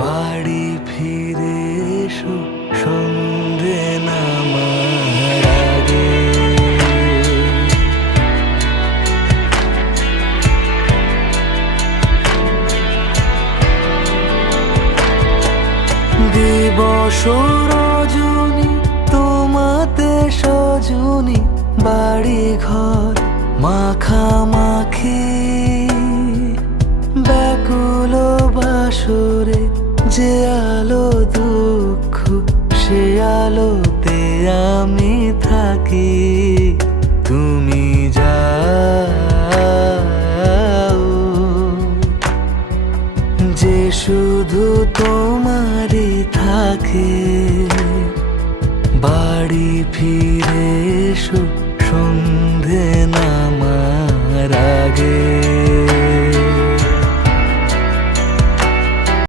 বাড়ি ফিরে এসো সন্ধে নামার আগে। দিবস রজনী তোমাতে সজনী, বাড়ি ঘর মাখামাখি, ব্যাকুল বাসরে যে আলো দুঃখ সে আলোতে আমি থাকি। তুমি যাও যে শুধু তোমারই থাকে, বাড়ি ফিরে এসো